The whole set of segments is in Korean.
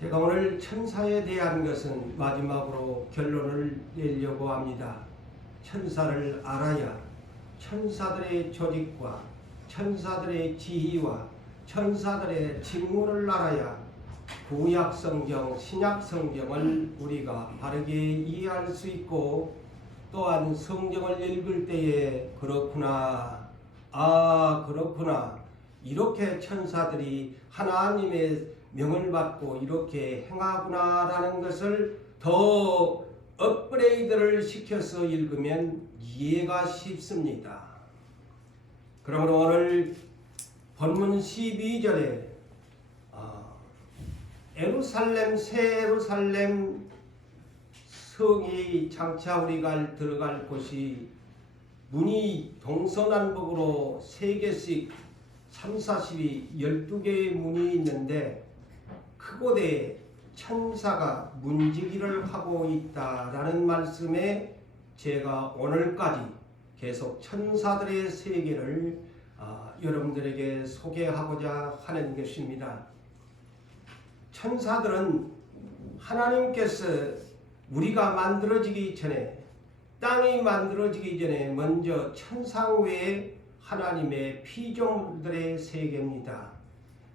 제가 오늘 천사에 대한 것은 마지막으로 결론을 내려고 합니다. 천사를 알아야 천사들의 조직과 천사들의 지위와 천사들의 직무를 알아야 구약 성경, 신약 성경을 우리가 바르게 이해할 수 있고, 또한 성경을 읽을 때에 그렇구나, 그렇구나, 이렇게 천사들이 하나님의 명을 받고 이렇게 행하구나 라는 것을 더 업그레이드를 시켜서 읽으면 이해가 쉽습니다. 그러므로 오늘 본문 12절에 예루살렘, 새 예루살렘 성이 장차 우리가 들어갈 곳이 문이 동서남북으로 3개씩 3, 40이 12개의 문이 있는데, 그곳에 천사가 문지기를 하고 있다라는 말씀에 제가 오늘까지 계속 천사들의 세계를 여러분들에게 소개하고자 하는 것입니다. 천사들은 하나님께서 우리가 만들어지기 전에, 땅이 만들어지기 전에 먼저 천상 외에 하나님의 피조물들의 세계입니다.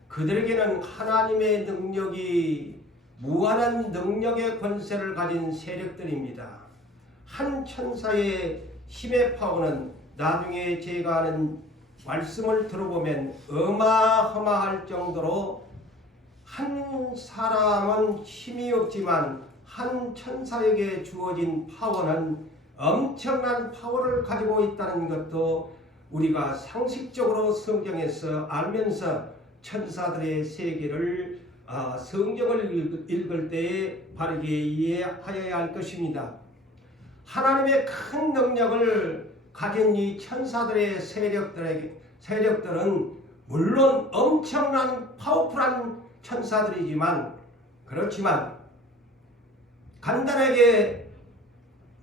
그들에게는 하나님의 능력이 무한한 능력의 권세를 가진 세력들입니다. 한 천사의 힘의 파워는 나중에 제가 하는 말씀을 들어보면 어마어마할 정도로, 한 사람은 힘이 없지만 한 천사에게 주어진 파워는 엄청난 파워를 가지고 있다는 것도 우리가 상식적으로 성경에서 알면서 천사들의 세계를 성경을 읽을 때에 바르게 이해하여야 할 것입니다. 하나님의 큰 능력을 가진 이 천사들의 세력들은 물론 엄청난 파워풀한 천사들이지만, 그렇지만 간단하게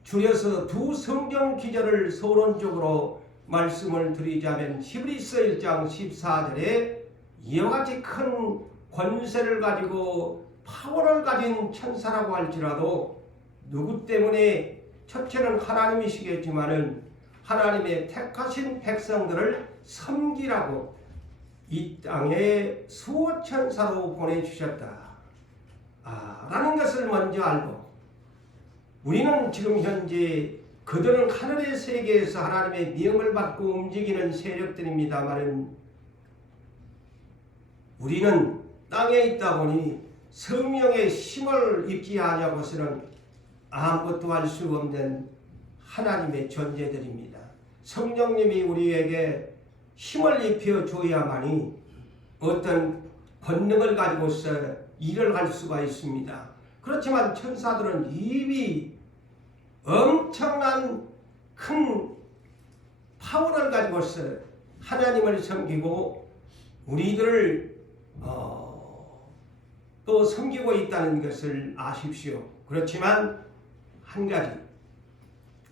줄여서 두 성경 기절을 서론적으로 말씀을 드리자면, 히브리서 1장 14절에 이와 같이 큰 권세를 가지고 파워를 가진 천사라고 할지라도 누구 때문에, 첫째는 하나님이시겠지만은 하나님의 택하신 백성들을 섬기라고 이 땅에 수호천사로 보내주셨다 라는 것을 먼저 알고, 우리는 지금 현재 그들은 하늘의 세계에서 하나님의 명을 받고 움직이는 세력들입니다만, 우리는 땅에 있다 보니 성령의 힘을 입지 아니하고서는 아무것도 할 수 없는 하나님의 존재들입니다. 성령님이 우리에게 힘을 입혀 줘야만이 어떤 권능을 가지고서 일을 할 수가 있습니다. 그렇지만 천사들은 이미 엄청난 큰 파워를 가지고서 하나님을 섬기고 우리들을 또 섬기고 있다는 것을 아십시오. 그렇지만 한 가지,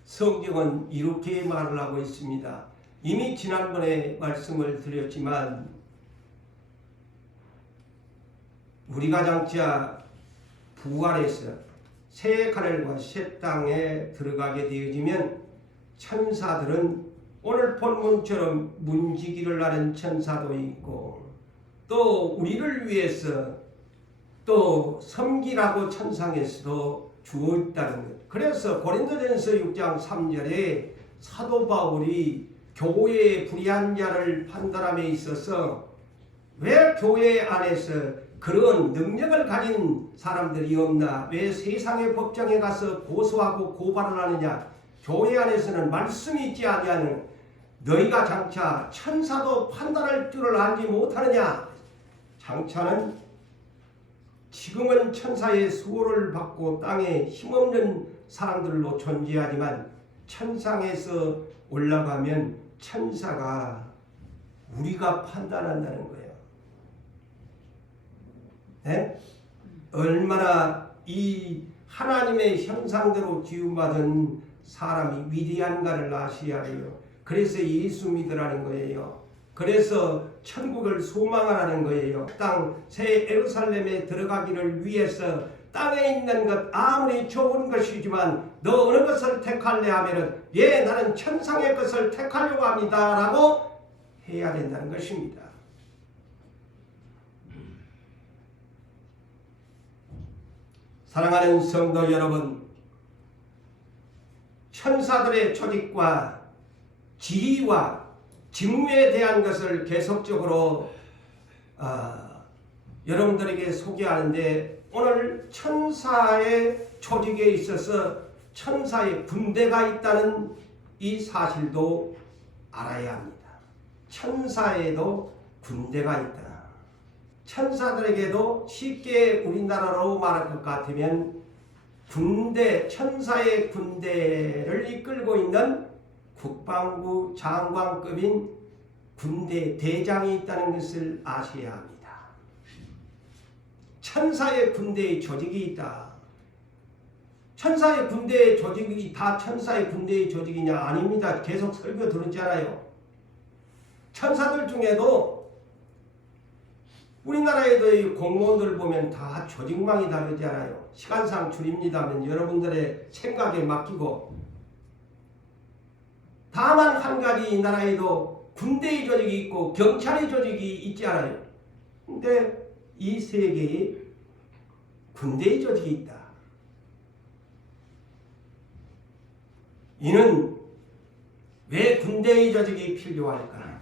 성경은 이렇게 말을 하고 있습니다. 이미 지난번에 말씀을 드렸지만, 우리가 장차 부활해서 새 하늘과 새 땅에 들어가게 되어지면 천사들은 오늘 본문처럼 문지기를 하는 천사도 있고, 또 우리를 위해서 또 섬기라고 천상에서도 주었다는 것. 그래서 고린도전서 6장 3절에 사도 바울이 교회의 불의한 자를 판단함에 있어서 왜 교회 안에서 그런 능력을 가진 사람들이 없나, 왜 세상의 법정에 가서 고소하고 고발을 하느냐, 교회 안에서는 말씀이 있지 아니하는 너희가 장차 천사도 판단할 줄을 알지 못하느냐. 장차는 지금은 천사의 수호를 받고 땅에 힘없는 사람들로 존재하지만, 천상에서 올라가면 천사가 우리가 판단한다는 거예요. 네? 얼마나 이 하나님의 형상대로 지음받은 사람이 위대한가를 아셔야 해요. 그래서 예수 믿으라는 거예요. 그래서 천국을 소망하라는 거예요. 땅 새 예루살렘에 들어가기를 위해서 땅에 있는 것 아무리 좋은 것이지만 너 어느 것을 택할래 하면은 예 나는 천상의 것을 택하려고 합니다 라고 해야 된다는 것입니다. 사랑하는 성도 여러분, 천사들의 조직과 지위와 직무에 대한 것을 계속적으로 여러분들에게 소개하는데 오늘 천사의 조직에 있어서 천사의 군대가 있다는 이 사실도 알아야 합니다. 천사에도 군대가 있다. 천사들에게도 쉽게 우리나라로 말할 것 같으면 군대, 천사의 군대를 이끌고 있는 국방부 장관급인 군대 대장이 있다는 것을 아셔야 합니다. 천사의 군대의 조직이 있다. 천사의 군대의 조직이 다 천사의 군대의 조직이냐? 아닙니다. 계속 설교 들었잖아요. 천사들 중에도 우리나라에도 이 공무원들 보면 다 조직망이 다르잖아요. 시간상 줄입니다면 여러분들의 생각에 맡기고 다만 한 가지 이 나라에도 군대의 조직이 있고 경찰의 조직이 있지 않아요. 근데 이 세계에 군대의 조직이 있다. 이는 왜 군대의 조직이 필요할까?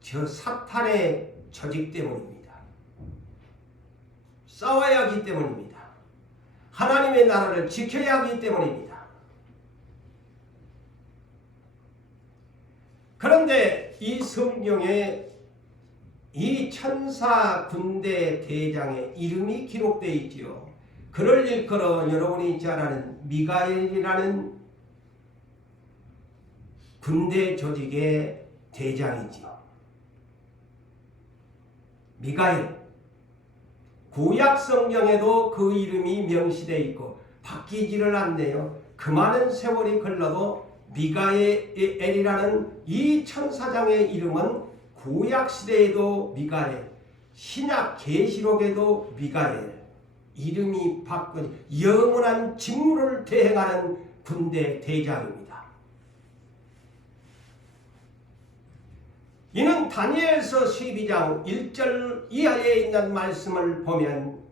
저 사탄의 조직 때문입니다. 싸워야 하기 때문입니다. 하나님의 나라를 지켜야 하기 때문입니다. 그런데 이 성경에 이 천사 군대 대장의 이름이 기록되어 있지요. 그를 일컬어 여러분이 잘 아는 미가엘이라는 군대 조직의 대장이지요. 미가엘. 구약 성경에도 그 이름이 명시되어 있고 바뀌지를 않네요. 그 많은 세월이 흘러도 미가엘이라는 이 천사장의 이름은 구약 시대에도 미가엘, 신약 계시록에도 미가엘 이름이 바뀌어 영원한 직무를 대행하는 군대 대장입니다. 이는 다니엘서 12장 1절 이하에 있는 말씀을 보면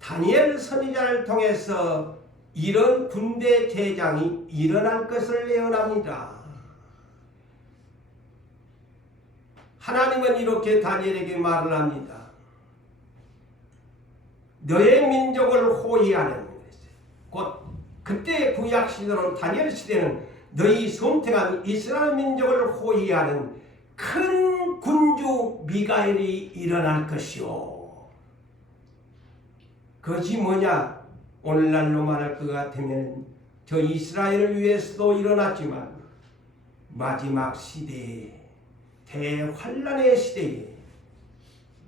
다니엘 선지자를 통해서 이런 군대 대장이 일어날 것을 예언합니다. 하나님은 이렇게 다니엘에게 말을 합니다. 너의 민족을 호위하는 곧 그때 구약 시대로 다니엘 시대는 너희 선택한 이스라엘 민족을 호위하는 큰 군주 미가엘이 일어날 것이요. 그것이 뭐냐? 오늘날로 말할 것 같으면 저 이스라엘을 위해서도 일어났지만 마지막 시대에 대환란의 시대에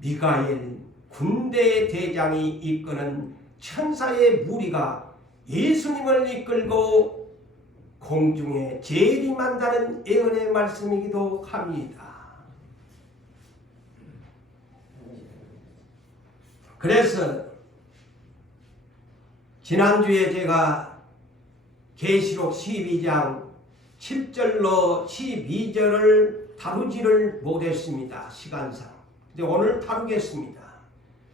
미가엘 군대 대장이 이끄는 천사의 무리가 예수님을 이끌고 공중에 재림한다는 예언의 말씀이기도 합니다. 그래서 지난주에 제가 계시록 12장 7절로 12절을 다루지를 못했습니다. 시간상. 근데 오늘 다루겠습니다.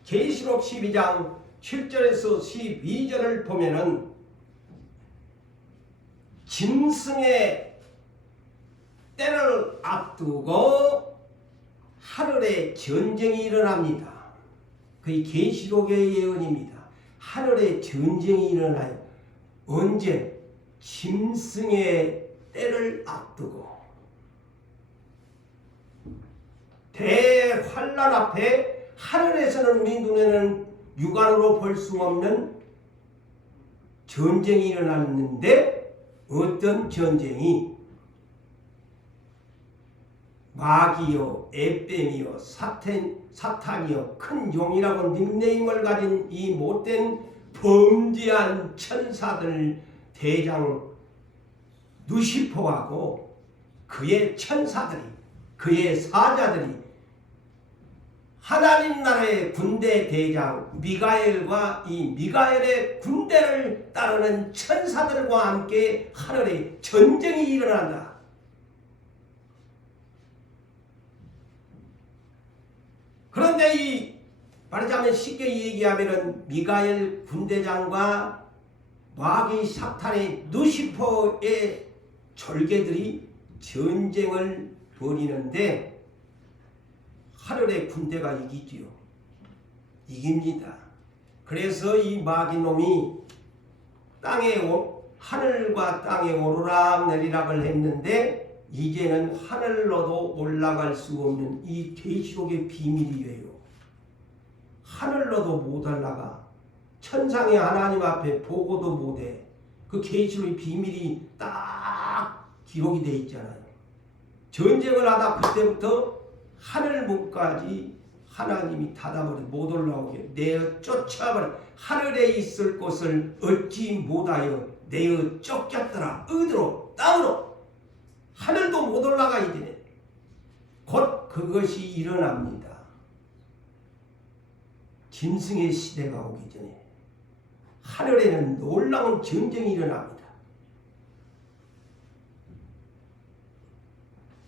계시록 12장 7절에서 12절을 보면은 짐승의 때를 앞두고 하늘에 전쟁이 일어납니다. 그게 계시록의 예언입니다. 하늘에 전쟁이 일어나요. 언제? 짐승의 때를 앞두고 대환란 앞에 하늘에서는 우리 눈에는 육안으로 볼 수 없는 전쟁이 일어났는데 어떤 전쟁이? 마귀요, 에뱀이요, 사탄이요, 큰 용이라고 닉네임을 가진 이 못된 범죄한 천사들 대장 루시퍼하고 그의 천사들이, 그의 사자들이 하나님 나라의 군대 대장 미가엘과 이 미가엘의 군대를 따르는 천사들과 함께 하늘에 전쟁이 일어난다. 그런데 이 말하자면 쉽게 얘기하면은 미가엘 군대장과 마귀 사탄의 루시퍼의 졸개들이 전쟁을 벌이는데 하늘의 군대가 이기지요. 이깁니다. 그래서 이 마귀놈이 하늘과 땅에 오르락 내리락을 했는데 이제는 하늘로도 올라갈 수 없는 이 계시록의 비밀이에요. 하늘로도 못 올라가. 천상의 하나님 앞에 보고도 못해. 그 계시록의 비밀이 딱 기록이 되어 있잖아요. 전쟁을 하다 그때부터 하늘문까지 하나님이 닫아버려 못 올라오게 내어 쫓아버려. 하늘에 있을 곳을 얻지 못하여 내어 쫓겼더라. 어디로? 땅으로. 하늘도 못 올라가야 되네. 곧 그것이 일어납니다. 짐승의 시대가 오기 전에 하늘에는 놀라운 전쟁이 일어납니다.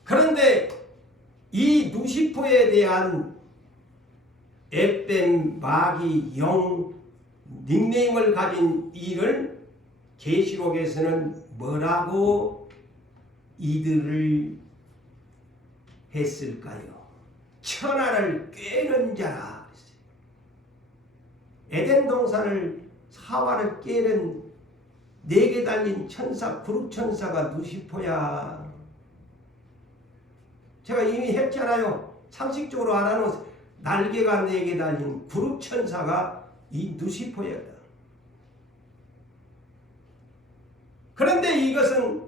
그런데 이 루시퍼에 대한 에뱀 마귀 영 닉네임을 가진 이를 계시록에서는 뭐라고 이들을 했을까요? 천하를 꿰는 자라. 에덴 동산을 사화를 깨는 4개 달린 천사 구룹천사가 루시퍼야. 제가 이미 했잖아요. 상식적으로 알아놓은 날개가 4개 달린 구룹천사가 이 루시퍼였다. 그런데 이것은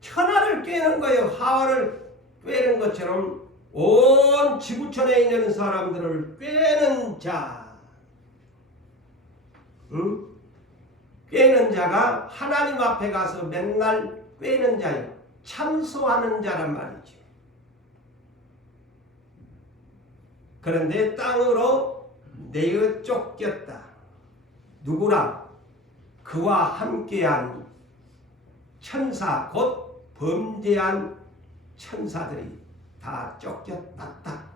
천하를 꿰는 거예요. 하와를 꿰는 것처럼 온 지구촌에 있는 사람들을 꿰는 자. 꿰는 자가 하나님 앞에 가서 맨날 꿰는 자예요. 참소하는 자란 말이죠. 그런데 땅으로 내어 쫓겼다. 누구랑? 그와 함께한 천사 곧 범죄한 천사들이 다 쫓겨났다.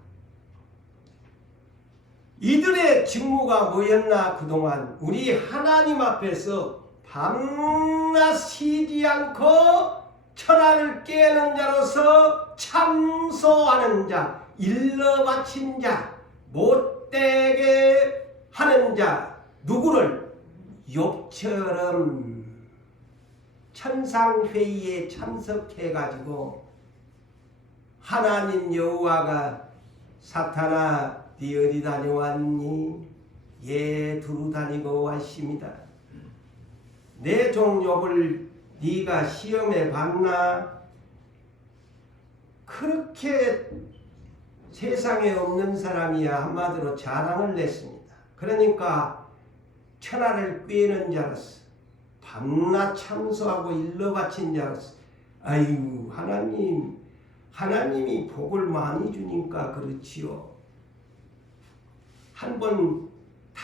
이들의 직무가 뭐였나? 그동안 우리 하나님 앞에서 밤낮 쉬지 않고 천하를 깨는 자로서 참소하는 자, 일러 바친 자, 못되게 하는 자, 누구를? 욥처럼 천상회의에 참석해가지고 하나님 여호와가 사탄아 네 어디 다녀왔니? 예 두루 다니고 왔습니다. 내 종 욥을 네가 시험해 봤나? 그렇게 세상에 없는 사람이야 한마디로 자랑을 냈습니다. 그러니까 천하를 꿰는 자로서 밤낮 참소하고 일러 바친 자로서 아이고 하나님이 복을 많이 주니까 그렇지요. 한 번 다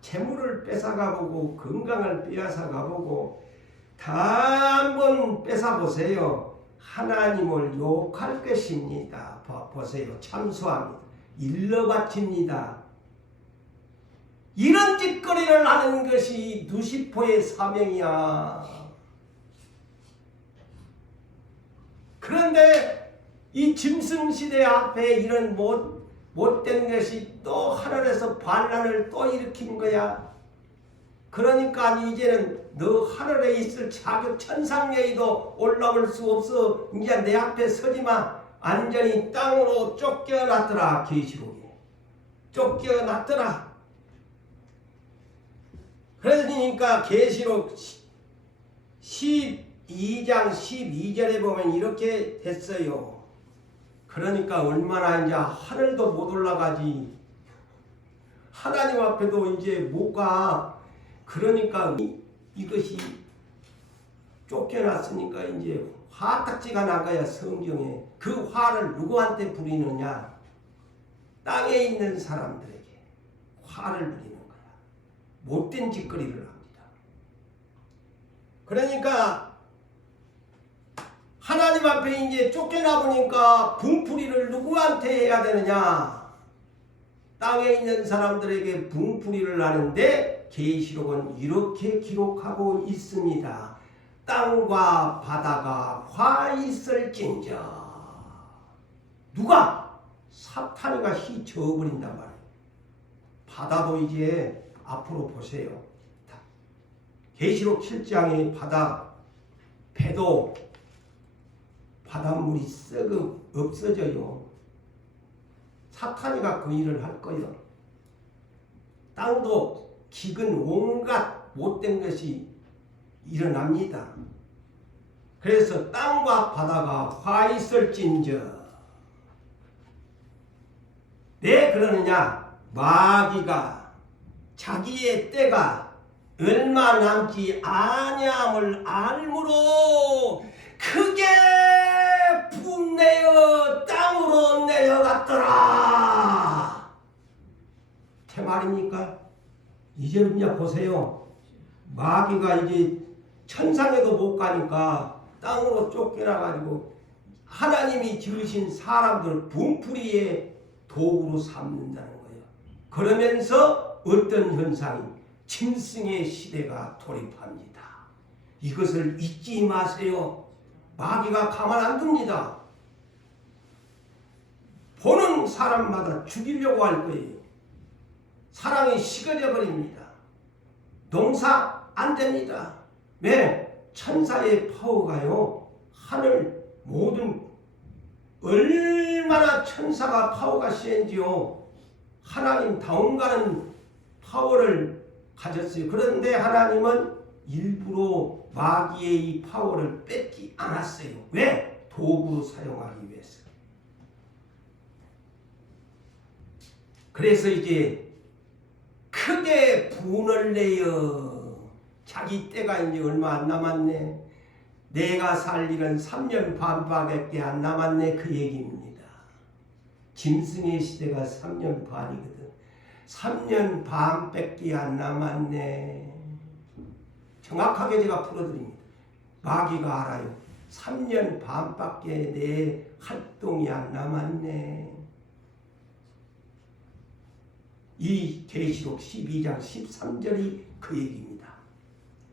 재물을 뺏어가보고 건강을 빼앗아가보고 다 한 번 뺏어보세요. 하나님을 욕할 것입니다. 보세요. 참소합니다. 일러 바칩니다. 이런 짓거리를 하는 것이 루시퍼의 사명이야. 그런데 이 짐승시대 앞에 이런 못된 것이 또 하늘에서 반란을 또 일으킨 거야. 그러니까 이제는 너 하늘에 있을 자격 천상여의도 올라올 수 없어. 이제 내 앞에 서지마. 완전히 땅으로 쫓겨났더라. 계시록에 쫓겨났더라. 그러니까 계시록 12장 12절에 보면 이렇게 됐어요. 그러니까 얼마나 이제 하늘도 못 올라가지. 하나님 앞에도 이제 못 가. 그러니까 이것이 쫓겨났으니까 이제 화딱지가 난 거야. 성경에. 그 화를 누구한테 부리느냐? 땅에 있는 사람들에게 화를 부리는 거야. 못된 짓거리를 합니다. 그러니까 하나님 앞에 이제 쫓겨나 보니까 분풀이를 누구한테 해야 되느냐? 땅에 있는 사람들에게 분풀이를 하는데 계시록은 이렇게 기록하고 있습니다. 땅과 바다가 화 있을진저. 누가? 사탄이가 휘저어버린단 말이에요. 바다도 이제 앞으로 보세요. 계시록 7장의 바다, 배도 바닷물이 썩어 없어져요. 사탄이가 그 일을 할 거예요. 땅도 기근 온갖 못된 것이 일어납니다. 그래서 땅과 바다가 화 있을진저. 왜 그러느냐? 마귀가 자기의 때가 얼마 남지 아니함을 알므로 크게 분내어 땅으로 내려갔더라. 제 말입니까? 이제 보세요. 마귀가 이제 천상에도 못 가니까 땅으로 쫓겨나가지고 하나님이 지으신 사람들 분풀이의 도구로 삼는다는 거예요. 그러면서 어떤 현상이? 짐승의 시대가 돌입합니다. 이것을 잊지 마세요. 마귀가 가만 안 둡니다. 보는 사람마다 죽이려고 할 거예요. 사랑이 식어져 버립니다. 농사 안 됩니다. 왜? 천사의 파워가요. 하늘 모든 얼마나 천사가 파워가 센지요. 하나님 다운가는 파워를 가졌어요. 그런데 하나님은 일부러 마귀의 이 파워를 뺏지 않았어요. 왜? 도구로 사용하기 위해서. 그래서 이제 크게 분을 내어 자기 때가 이제 얼마 안 남았네. 내가 살 일은 3년 반밖에 안 남았네. 그 얘기입니다. 짐승의 시대가 3년 반이거든. 3년 반밖에 안 남았네. 정확하게 제가 풀어드립니다. 마귀가 알아요. 3년 반밖에 내 활동이 안 남았네. 이 계시록 12장 13절이 그 얘기입니다.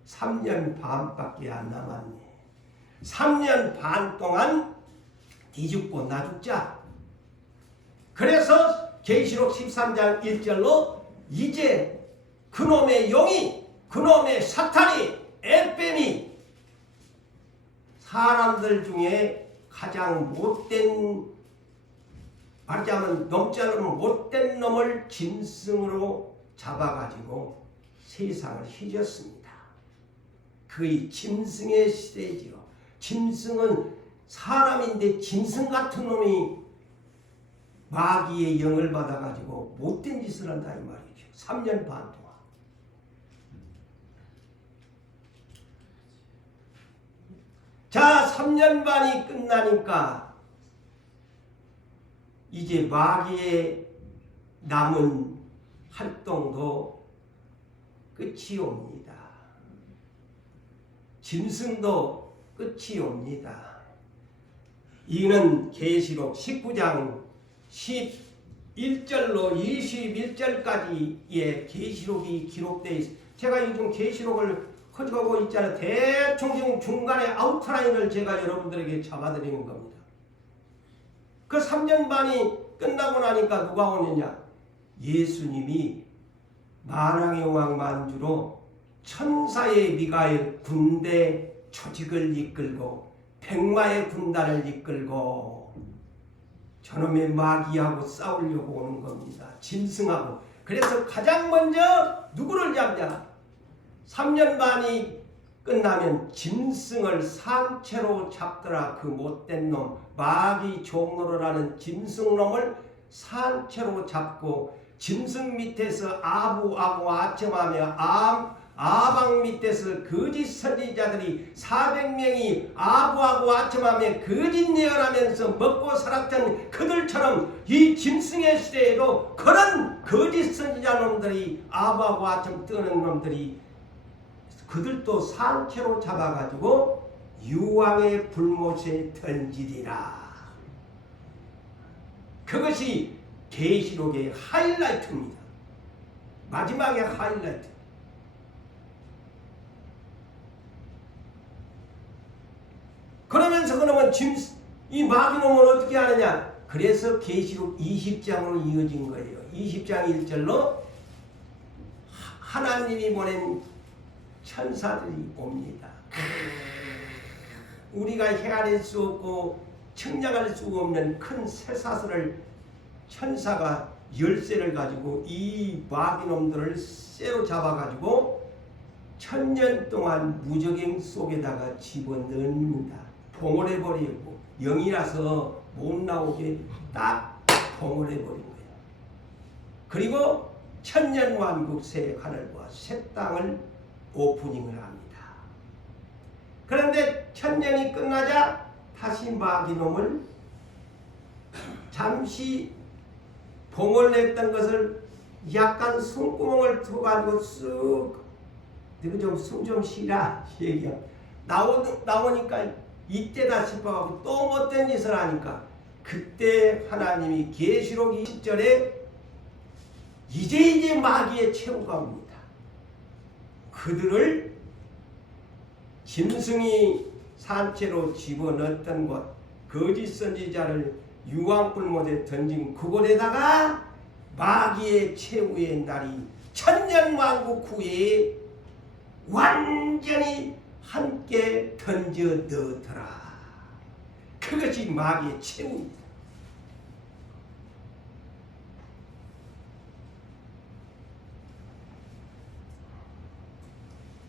3년 반밖에 안 남았네. 3년 반 동안 니 죽고 나 죽자. 그래서 계시록 13장 1절로 이제 그놈의 영이, 그놈의 사탄이, 엘뱀이 사람들 중에 가장 못된, 말하자면 넘지 않으면 못된 놈을 짐승으로 잡아가지고 세상을 휘졌습니다. 그의 짐승의 시대지요. 짐승은 사람인데 짐승 같은 놈이 마귀의 영을 받아가지고 못된 짓을 한다 이 말이죠. 3년 반 동안. 자, 3년 반이 끝나니까 이제 마귀의 남은 활동도 끝이 옵니다. 짐승도 끝이 옵니다. 이는 계시록 19장 11절로 21절까지의 계시록이 기록되어 있습니다. 제가 요즘 계시록을 가지고 있잖아요. 대충 중간에 아웃라인을 제가 여러분들에게 잡아드리는 겁니다. 그 3년 반이 끝나고 나니까 누가 오느냐? 예수님이 만왕의 왕 만주로 천사의 미가엘 군대 조직을 이끌고 백마의 군단을 이끌고 저놈의 마귀하고 싸우려고 오는 겁니다. 짐승하고. 그래서 가장 먼저 누구를 잡냐? 3년 반이 끝나면 짐승을 산채로 잡더라. 그 못된 놈, 마귀 종노릇하는 짐승놈을 산채로 잡고 짐승 밑에서 아부하고 아첨하며 아방 밑에서 거짓 선지자들이 400명이 아부하고 아첨하며 거짓 예언하면서 먹고 살았던 그들처럼 이 짐승의 시대에도 그런 거짓 선지자 놈들이 아부하고 아첨 뜨는 놈들이 그들도 산채로 잡아가지고 유황의 불못에 던지리라. 그것이 계시록의 하이라이트입니다. 마지막의 하이라이트. 그러면서 그놈은 이 마귀놈은 어떻게 하느냐? 그래서 계시록 20장으로 이어진 거예요. 20장 1절로 하나님이 보낸 천사들이 옵니다. 우리가 헤아릴 수 없고 측량할 수 없는 큰 쇠사슬을 천사가 열쇠를 가지고 이 마귀놈들을 쇠로 잡아가지고 1000년 동안 무적행 속에다가 집어넣습니다. 봉헌해버리고 영이라서 못 나오게 딱 봉헌해버린 거예요. 그리고 천년왕국 새 하늘과 새 땅을 오프닝을 합니다. 그런데 1000년이 끝나자 다시 마귀놈을 잠시 봉헌했던 것을 약간 숨구멍을 터가지고 쓱 너희 좀 숨 좀 쉬라 얘기야. 나오니까 이때다 싶어가지고 또 못된 짓을 하니까 그때 하나님이 계시록 20절에 이제 마귀의 최후가 옵니다. 그들을 짐승이 산채로 집어넣었던 곳, 거짓 선지자를 유황불못에 던진 그곳에다가 마귀의 최후의 날이 천년왕국 후에 완전히 함께 던져 넣더라. 그것이 마귀의 최후입니다.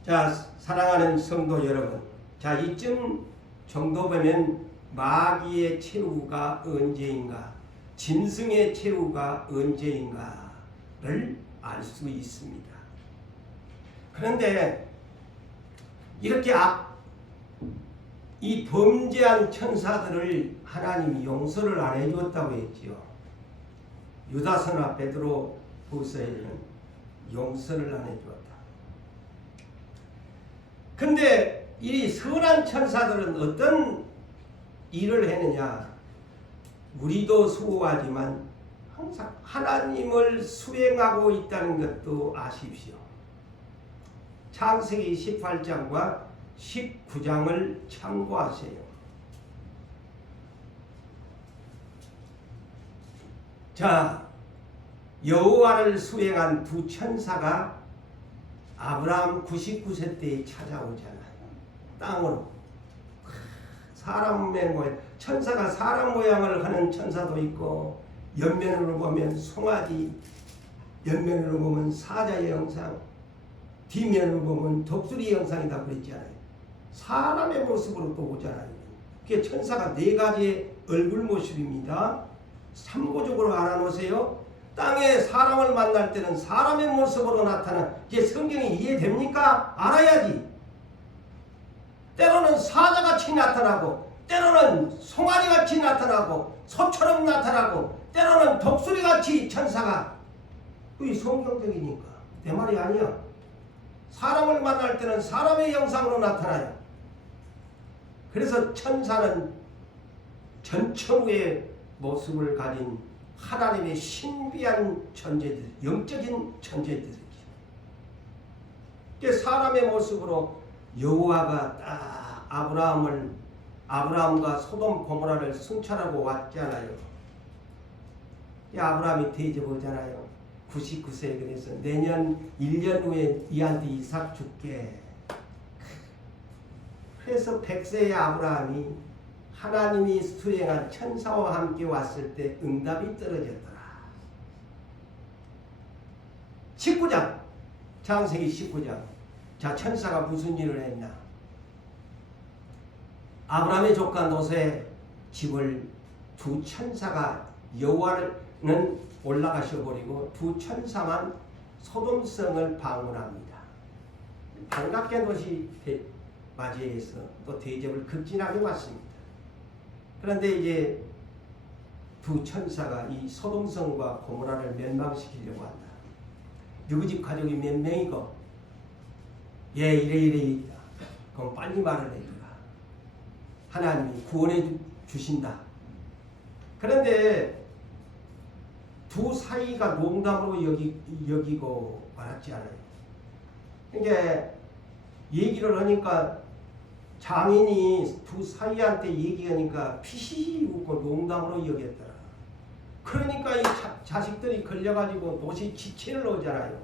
자, 사랑하는 성도 여러분, 자, 이쯤 정도 보면 마귀의 최후가 언제인가, 짐승의 최후가 언제인가를 알 수 있습니다. 그런데 이렇게 이 범죄한 천사들을 하나님이 용서를 안 해줬다고 했지요. 유다서나 베드로 후서에는 용서를 안 해줬다. 근데 이 선한 천사들은 어떤 일을 했느냐? 우리도 수고하지만 항상 하나님을 수행하고 있다는 것도 아십시오. 창세기 18장과 19장을 참고하세요. 자, 여호와를 수행한 두 천사가 아브라함 99세 때에 찾아오잖아요. 땅으로. 사람의 모양, 천사가 사람 모양을 하는 천사도 있고, 옆면으로 보면 송아지, 옆면으로 보면 사자의 형상, 뒷면으로 보면 독수리 형상이다 그랬잖아요. 사람의 모습으로 또 오잖아요. 그게 천사가 4가지의 얼굴 모습입니다. 참고적으로 알아놓으세요. 땅에 사람을 만날 때는 사람의 모습으로 나타나. 이게 성경이 이해됩니까? 알아야지. 때로는 사자같이 나타나고, 때로는 송아지같이 나타나고, 소처럼 나타나고, 때로는 독수리같이 천사가. 그게 성경적이니까 내 말이 아니야. 사람을 만날 때는 사람의 형상으로 나타나요. 그래서 천사는 전천후의 모습을 가진 하나님의 신비한 천재들, 영적인 천재들이죠. 사람의 모습으로 여호와가 딱 아브라함과 소돔 고모라를 순찰하고 왔잖아요. 아브라함이 대접하잖아요. 99세 그래서 내년 1년 후에 이한테 이삭 줄게. 그래서 100세의 아브라함이 하나님이 수행한 천사와 함께 왔을 때 응답이 떨어졌더라. 19장, 창세기 19장. 자, 천사가 무슨 일을 했나? 아브라함의 조카 노새의 집을 두 천사가 여호와는 올라가셔버리고 두 천사만 소돔성을 방문합니다. 반갑게 노시 맞이해서 또 대접을 극진하게 받습니다. 그런데 이제 두 천사가 이 소돔성과 고모라를 멸망시키려고 한다. 누구 집 가족이 몇 명이고 예 이래 있다. 그럼 빨리 말을 해주라. 하나님이 구원해 주신다. 그런데 두 사이가 농담으로 여기고 말았지 않아요. 그러니까 얘기를 하니까 장인이 두 사이한테 얘기하니까 피시 웃고 농담으로 여겼더라. 그러니까 이 자식들이 걸려가지고 도시 지체를 오잖아요.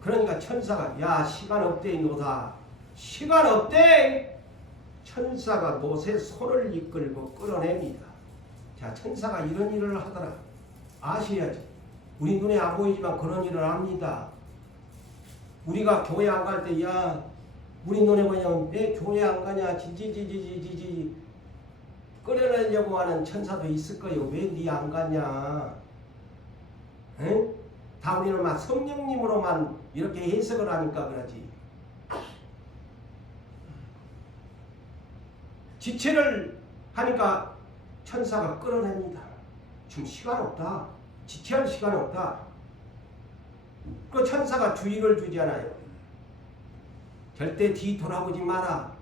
그러니까 천사가 야 시간 없대 노사 시간 없대. 천사가 노새 손을 이끌고 끌어냅니다. 자 천사가 이런 일을 하더라. 아셔야지. 우리 눈에 안 보이지만 그런 일을 합니다. 우리가 교회 안 갈 때 야 우리 눈에 보면 왜 교회 안 가냐 지지지지지지 끌어내려고 하는 천사도 있을 거예요. 왜 니 안 가냐? 응? 다 우리는 막 성령님으로만 이렇게 해석을 하니까 그러지. 지체를 하니까 천사가 끌어냅니다. 지금 시간 없다. 지체할 시간 없다. 그 천사가 주의를 주잖아요. 절대 뒤 돌아보지 마라.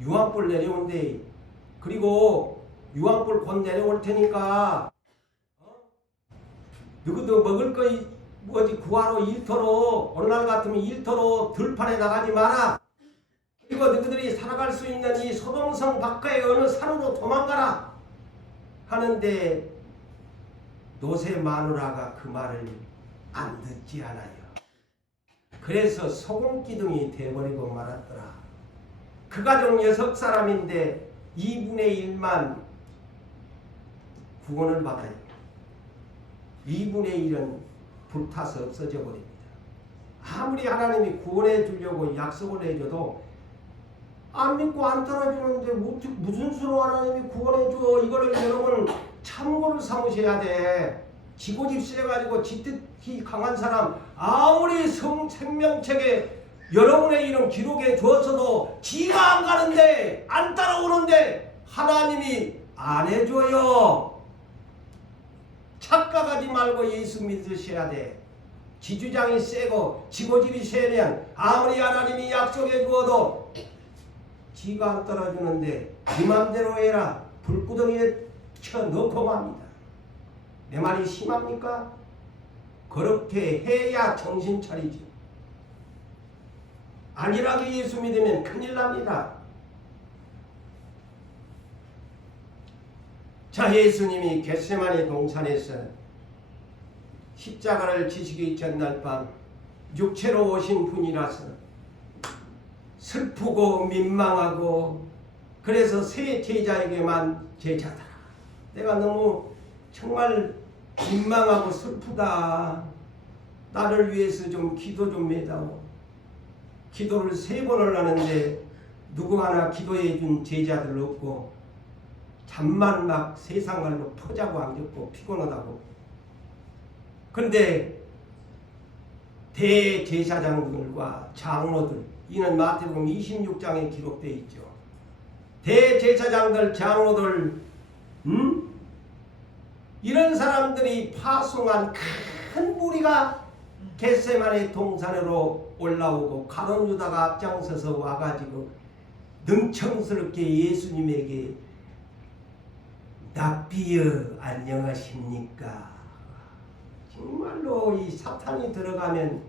유황불 내려온대. 그리고 유황불 곧 내려올 테니까 누구도 먹을 거 뭐지 구하러 일터로 오늘날 같으면 일터로 들판에 나가지 마라. 그리고 너희들이 살아갈 수 있는 이 소돔성 밖의 어느 산으로 도망가라 하는데 노새 마누라가 그 말을 안 듣지 않아요. 그래서 소금기둥이 돼버리고 말았더라. 그 가족 6사람인데 2분의 1만 구원을 받아요. 2분의 1은 불타서 없어져 버립니다. 아무리 하나님이 구원해 주려고 약속을 해줘도 안 믿고 안 따라주는데 무슨 수로 하나님이 구원해 줘. 이거를 여러분 참고를 삼으셔야 돼. 지고집세해가지고 지특히 강한 사람 아무리 생명책에 여러분의 이름 기록해 주었어도 지가 안 가는데 안 따라오는데 하나님이 안 해줘요. 착각하지 말고 예수 믿으셔야 돼. 지주장이 세고 지고집이 세면 아무리 하나님이 약속해 주어도 지가 안 따라주는데 네 맘대로 해라. 불구덩이에 쳐넣고 맙니다. 내 말이 심합니까? 그렇게 해야 정신 차리지. 안일하게 예수 믿으면 큰일 납니다. 자, 예수님이 겟세마네 동산에서 십자가를 지시기 전날 밤 육체로 오신 분이라서 슬프고 민망하고 그래서 세 제자에게만 제자다. 내가 너무 정말 민망하고 슬프다. 나를 위해서 좀 기도 좀 해다오. 기도를 3번을 하는데 누구 하나 기도해 준 제자들 없고 잠만 막 세상갈로 퍼자고 안겼고 피곤하다고. 그런데 대제사장들과 장로들, 이는 마태복음 26장에 기록되어 있죠. 대제사장들, 장로들, 이런 사람들이 파송한 큰 무리가 겟세마네 동산으로 올라오고 가룟 유다가 앞장서서 와가지고 능청스럽게 예수님에게 납비여 안녕하십니까. 정말로 이 사탄이 들어가면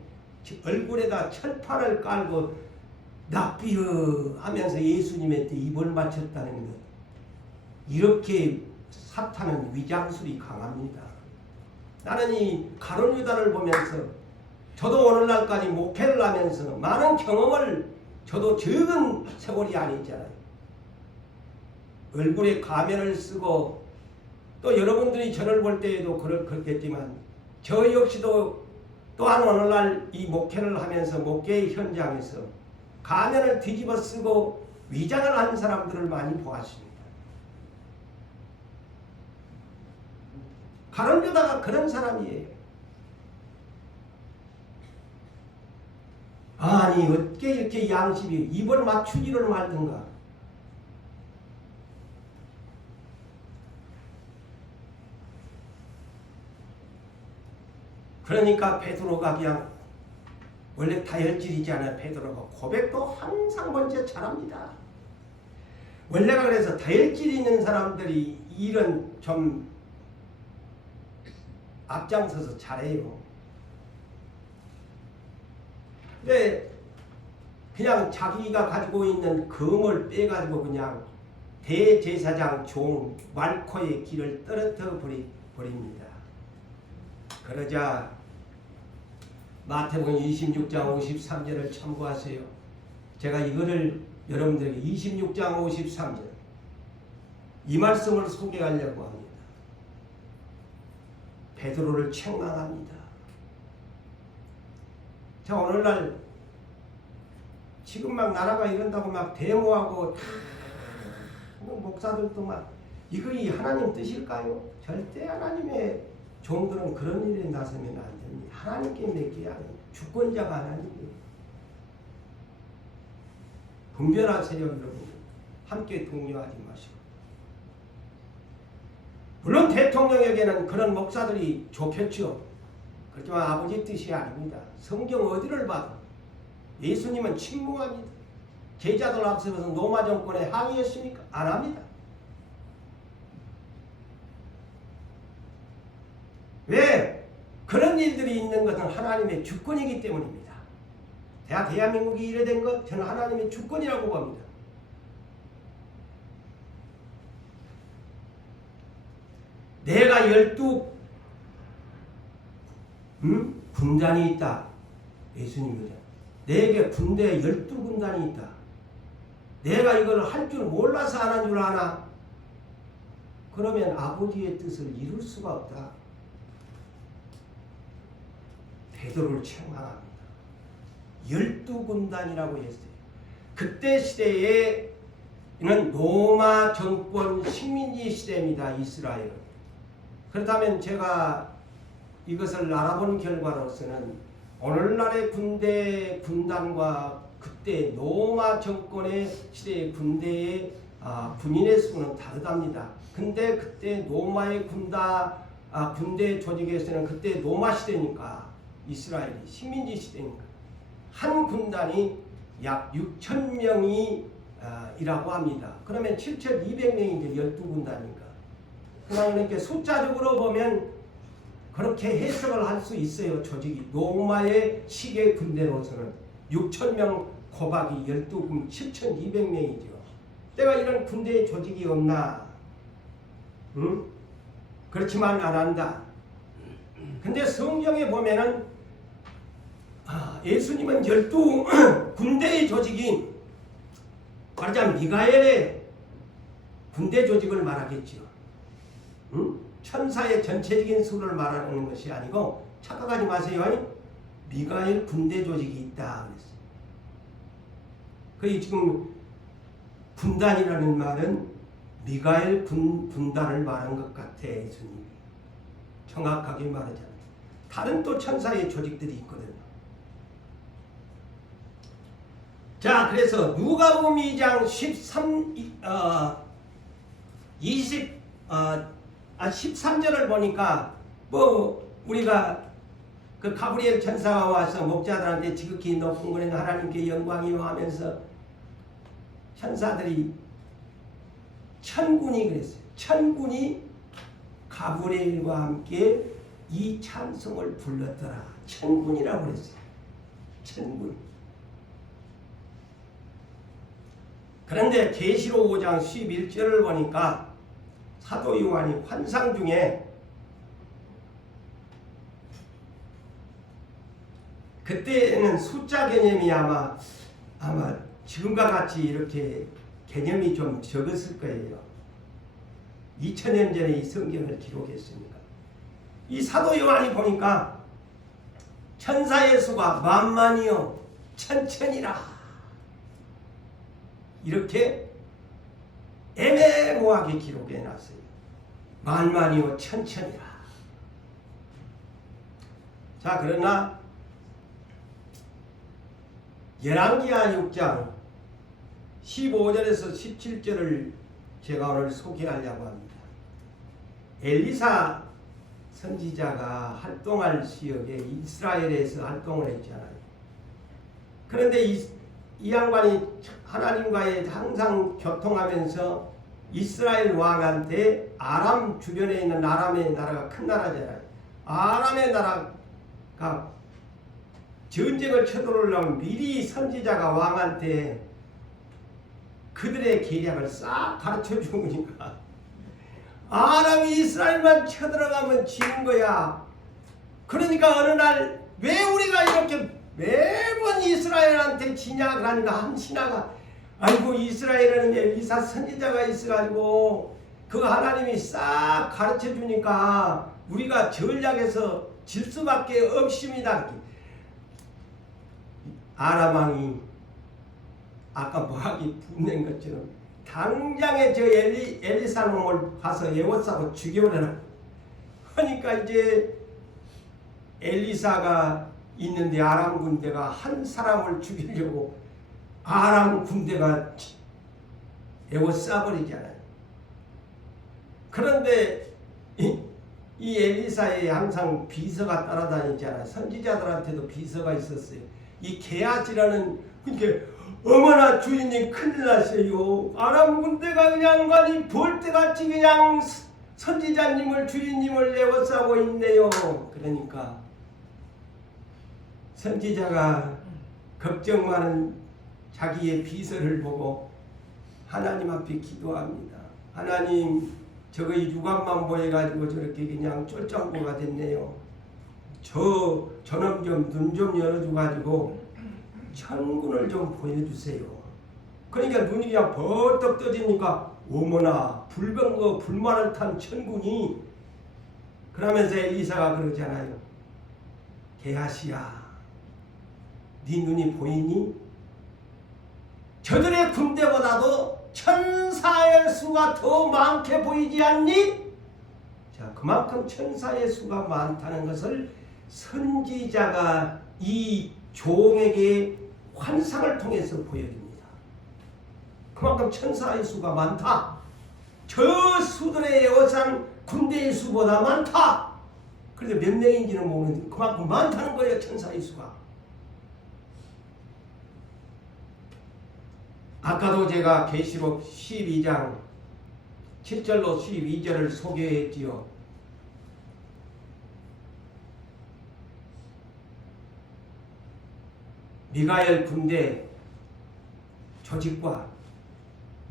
얼굴에다 철판을 깔고 납비여 하면서 예수님한테 입을 맞췄다는 것. 이렇게 사탄은 위장술이 강합니다. 나는 이 가룟 유다를 보면서 저도 오늘날까지 목회를 하면서 많은 경험을 저도 적은 세월이 아니잖아요. 얼굴에 가면을 쓰고 또 여러분들이 저를 볼 때에도 그렇겠지만 저 역시도 또한 오늘날 이 목회를 하면서 목회의 현장에서 가면을 뒤집어 쓰고 위장을 한 사람들을 많이 보았습니다. 가룟 유다가 그런 사람이에요. 아니 어떻게 이렇게 양심이 입을 맞추지를 말든가. 그러니까 베드로가 그냥 원래 다혈질이잖아요. 베드로가 고백도 항상 먼저 잘합니다. 원래가 그래서 다혈질 있는 사람들이 일은 좀 앞장서서 잘해요. 근데 그냥 자기가 가지고 있는 금을 빼가지고 그냥 대제사장 종 말코의 길을 떨어뜨려 버립니다. 그러자 마태복음 26장 53절을 참고하세요. 제가 이거를 여러분들에게 26장 53절 이 말씀을 소개하려고 합니다. 베드로를 책망합니다. 자, 오늘날 지금 막 나라가 이런다고 막 데모하고 목사들도 막 이거 하나님 뜻일까요? 절대 하나님의 종들은 그런 일에 나서면 안 됩니다. 하나님께 맡겨야 합니다. 주권자가 하나님이에요. 분별하세요, 여러분. 함께 동요하지 마시고. 물론 대통령에게는 그런 목사들이 좋겠죠. 그렇지만 아버지 뜻이 아닙니다. 성경 어디를 봐도 예수님은 침묵합니다. 제자들 앞서서 로마 정권에 항의했습니까? 안 합니다. 왜? 그런 일들이 있는 것은 하나님의 주권이기 때문입니다. 대한민국이 이래 된 것 저는 하나님의 주권이라고 봅니다. 내가 12 군단이 있다. 예수님이죠. 내게 군대 12군단이 있다. 내가 이걸 할 줄 몰라서 안 한 줄 아나? 그러면 아버지의 뜻을 이룰 수가 없다. 베드로를 책망합니다. 12군단이라고 했어요. 그때 시대에는 로마 정권 식민지 시대입니다. 이스라엘은. 그렇다면 제가 이것을 알아본 결과로서는 오늘날의 군대 군단과 그때 로마 정권의 시대의 군대의 군인의 수는 다르답니다. 근데 그때 로마의 군대 조직에서는 그때 로마 시대니까 이스라엘이 식민지 시대니까 한 군단이 약 6,000명이 이라고 합니다. 그러면 7,200명이 이제 12군단이니까. 그러니까 숫자적으로 보면 그렇게 해석을 할 수 있어요. 조직이 로마의 시계 군대로서는 6,000명 곱하기 12군 7,200명이죠. 내가 이런 군대의 조직이 없나? 응? 그렇지만 안 한다. 근데 성경에 보면은 예수님은 12 군대의 조직이 말하자면 미가엘의 군대 조직을 말하겠죠. 응? 천사의 전체적인 수를 말하는 것이 아니고 착각하지 마세요. 미가엘 군대 조직이 있다 그랬어요. 그 지금 군단이라는 말은 미가엘 군단을 말한 것 같아. 예수님이 정확하게 말하자면 다른 또 천사의 조직들이 있거든요. 자, 그래서 누가복음 2장 13절을 보니까 우리가 그 가브리엘 천사가 와서 목자들한테 지극히 높은 곳에 하나님께 영광이요 하면서 천사들이 천군이 그랬어요. 천군이 가브리엘과 함께 이 찬송을 불렀더라. 천군이라고 그랬어요. 천군. 그런데 계시록 5장 11절을 보니까 사도 요한이 환상 중에 그때는 숫자 개념이 아마 지금과 같이 이렇게 개념이 좀 적었을 거예요. 2000년 전에 이 성경을 기록했으니까. 이 사도 요한이 보니까 천사의 수가 만만이요 천천이라 이렇게 애매모호하게 기록해 놨어요. 만만이요 천천이라. 자, 그러나 열왕기하 6장 15절에서 17절을 제가 오늘 소개하려고 합니다. 엘리사 선지자가 활동할 지역에 이스라엘에서 활동을 했잖아요. 그런데 이 양반이 하나님과의 항상 교통하면서 이스라엘 왕한테 아람 주변에 있는 아람의 나라가 큰 나라잖아요. 아람의 나라가 전쟁을 쳐들어오려면 미리 선지자가 왕한테 그들의 계략을 싹 가르쳐 주니까 아람이 이스라엘만 쳐들어가면 지는 거야. 그러니까 어느 날 왜 우리가 이렇게 매번 이스라엘한테 지냐 그러니까 한 신하가 아이고 이스라엘에는 엘리사 선지자가 있어가지고 그 하나님이 싹 가르쳐 주니까 우리가 전략에서 질 수밖에 없습니다. 아람 왕이 아까 모하기 분낸 것처럼 당장에 저 엘리사 놈을 가서 에워싸고 죽여버려라. 그러니까 이제 엘리사가 있는데 아람 군대가 한 사람을 죽이려고 아람 군대가 에워싸버리잖아요. 그런데 이 엘리사에 항상 비서가 따라다니잖아요. 선지자들한테도 비서가 있었어요. 이 게하지라는 그러니까 어머나 주인님 큰일 났어요. 아람 군대가 그냥 가니 볼때같이 그냥 선지자님을 주인님을 에워싸고 있네요. 그러니까 선지자가 걱정 많은 자기의 비서를 보고 하나님 앞에 기도합니다. 하나님 저거 육안만 보여가지고 저렇게 그냥 쫄짱보가 됐네요. 저놈 좀 눈 좀 열어줘가지고 천군을 좀 보여주세요. 그러니까 눈이 그냥 버떡 떠지니까 어머나 불병거 불만을 탄 천군이 그러면서 엘리사가 그러잖아요. 게하시야 네 눈이 보이니? 저들의 군대보다도 천사의 수가 더 많게 보이지 않니? 자, 그만큼 천사의 수가 많다는 것을 선지자가 이 종에게 환상을 통해서 보여줍니다. 그만큼 천사의 수가 많다. 저 수들의 여산 군대의 수보다 많다. 그런데 몇 명인지는 모르는데 그만큼 많다는 거예요. 천사의 수가. 아까도 제가 계시록 12장 7절로 12절을 소개했지요. 미가엘 군대 조직과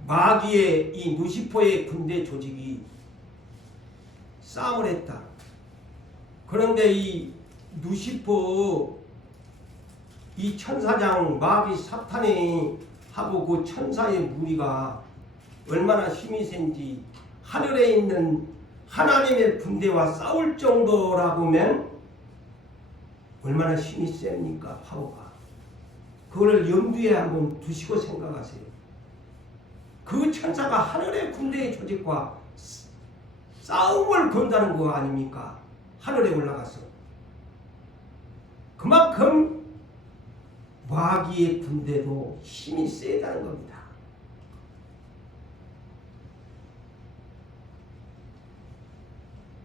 마귀의 이 누시퍼의 군대 조직이 싸움을 했다. 그런데 이 누시퍼 이 천사장 마귀 사탄이 하고 그 천사의 무리가 얼마나 힘이 센지 하늘에 있는 하나님의 군대와 싸울 정도라고 하면 얼마나 힘이 셉니까 파워가. 그거를 염두에 한번 두시고 생각하세요. 그 천사가 하늘의 군대의 조직과 싸움을 건다는 거 아닙니까? 하늘에 올라가서. 그만큼 마귀의 군대도 힘이 세다는 겁니다.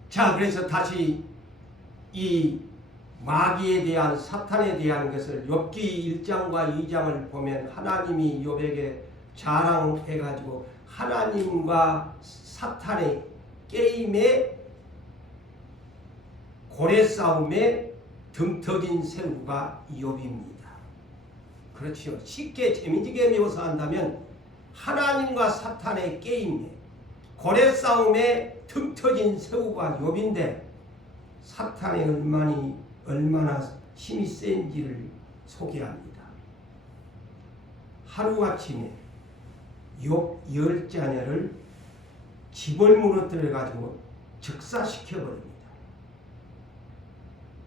자, 그래서 다시 이 마귀에 대한 사탄에 대한 것을 욥기 1장과 2장을 보면 하나님이 욥에게 자랑해가지고 하나님과 사탄의 게임에 고래 싸움에 등 터진 새우가 욥입니다. 그렇지요. 쉽게 재미지게 묘사한다면 하나님과 사탄의 게임에 고래 싸움에 등 터진 새우가 욥인데 사탄의 얼마나 힘이 센지를 소개합니다. 하루아침에 욥 10자녀를 집을 무너뜨려 가지고 즉사시켜버립니다.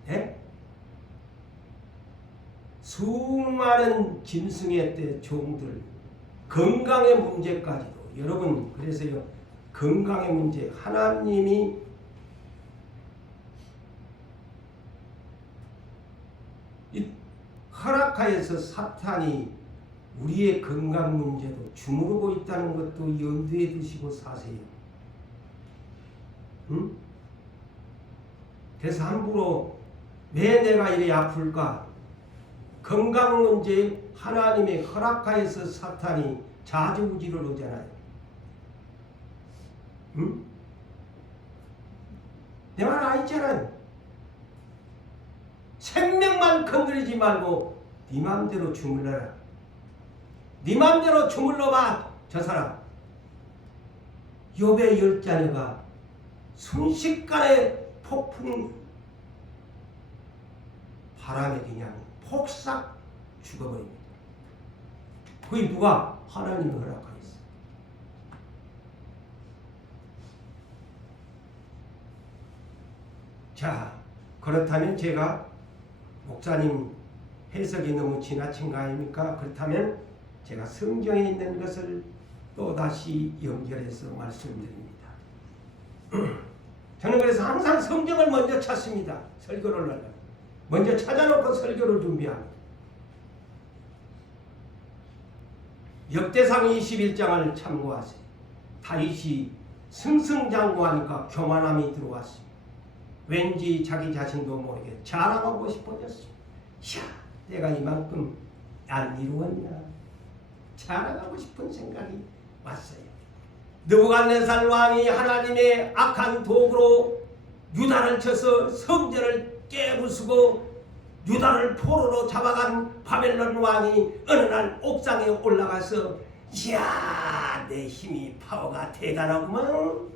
네? 수많은 짐승의 때 종들 건강의 문제까지도 여러분 그래서요 건강의 문제 하나님이 허락하여서 사탄이 우리의 건강 문제도 주무르고 있다는 것도 염두에 두시고 사세요. 응? 그래서 함부로 왜 내가 이래 아플까? 건강 문제에 하나님의 허락하여서 사탄이 좌지우지를 하잖아요. 응? 내 말 알잖아요. 생명만 건드리지 말고 네 맘대로 주물러라. 네 맘대로 주물러봐. 저 사람 욥의 10자녀가 순식간에 폭풍 바람에 그냥 폭삭 죽어버립니다. 그게 누가? 하나님이 허락하였어요. 자, 그렇다면 제가 목사님 해석이 너무 지나친 거 아닙니까? 그렇다면 제가 성경에 있는 것을 또다시 연결해서 말씀드립니다. 저는 그래서 항상 성경을 먼저 찾습니다. 설교를 하려면 먼저 찾아놓고 설교를 준비합니다. 역대상 21장을 참고하세요. 다윗이 승승장구하니까 교만함이 들어왔습니다. 왠지 자기 자신도 모르게 자랑하고 싶어졌습니다. 야, 내가 이만큼 안 이루었나? 자랑하고 싶은 생각이 왔어요. 느부갓네살 왕이 하나님의 악한 도구로 유다를 쳐서 성전을 깨부수고 유다를 포로로 잡아간 바벨론 왕이 어느 날 옥상에 올라가서 이야, 내 힘이 파워가 대단하구만.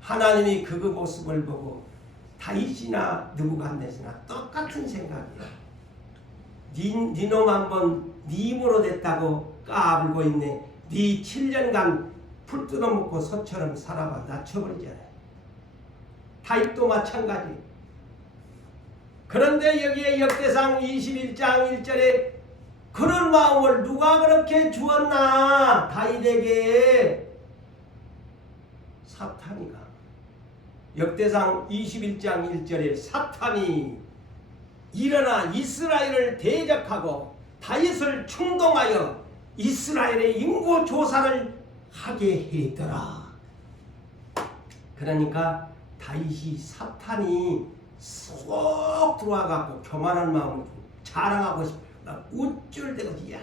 하나님이 그 모습을 보고 다윗이나 느부갓네살이나 똑같은 생각이야. 니놈 한번 네 힘으로 됐다고 까불고 있네. 네 7년간 풀 뜯어먹고 소처럼 살아봐. 낮춰버리잖아요. 다윗도 마찬가지. 그런데 여기에 역대상 21장 1절에 그런 마음을 누가 그렇게 주었나? 다윗에게 사탄이가. 역대상 21장 1절에 사탄이 일어나 이스라엘을 대적하고 다윗을 충동하여 이스라엘의 인구 조사를 하게 했더라. 그러니까 다윗이 사탄이 쏙 들어와갖고 교만한 마음을 자랑하고 싶어. 우쭐대고 야,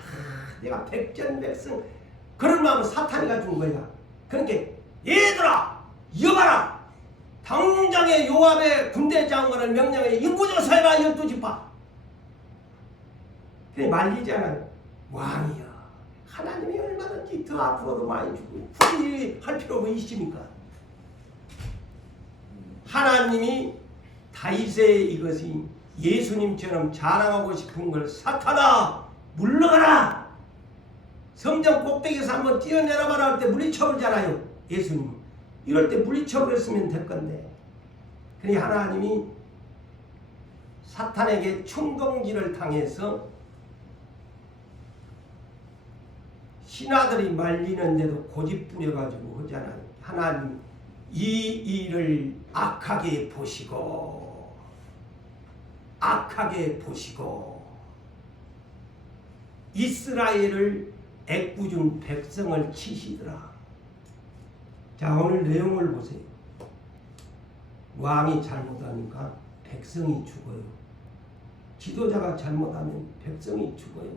내가 백전백승 그런 마음을 사탄이가 준 거야. 그러니까 얘들아 여봐라. 당장에 요압의 군대 장관을 명령해 인구조사해라 12지파. 그래 말리잖아요. 왕이야. 하나님이 얼마든지 더 앞으로도 많이 주고 후일이 할 필요가 있습니까? 하나님이 다윗의 이것이 예수님처럼 자랑하고 싶은 걸 사탄아 물러가라. 성전 꼭대기에서 한번 뛰어내려봐라 할 때 물리쳐버리잖아요. 예수님. 이럴 때 물리쳐버렸으면 될 건데. 그러니 하나님이 사탄에게 충동질을 당해서 신하들이 말리는데도 고집 부려가지고 하잖아요. 하나님 이 일을 악하게 보시고 이스라엘을 애꿎은 백성을 치시더라. 자, 오늘 내용을 보세요. 왕이 잘못하니까 백성이 죽어요. 지도자가 잘못하면 백성이 죽어요.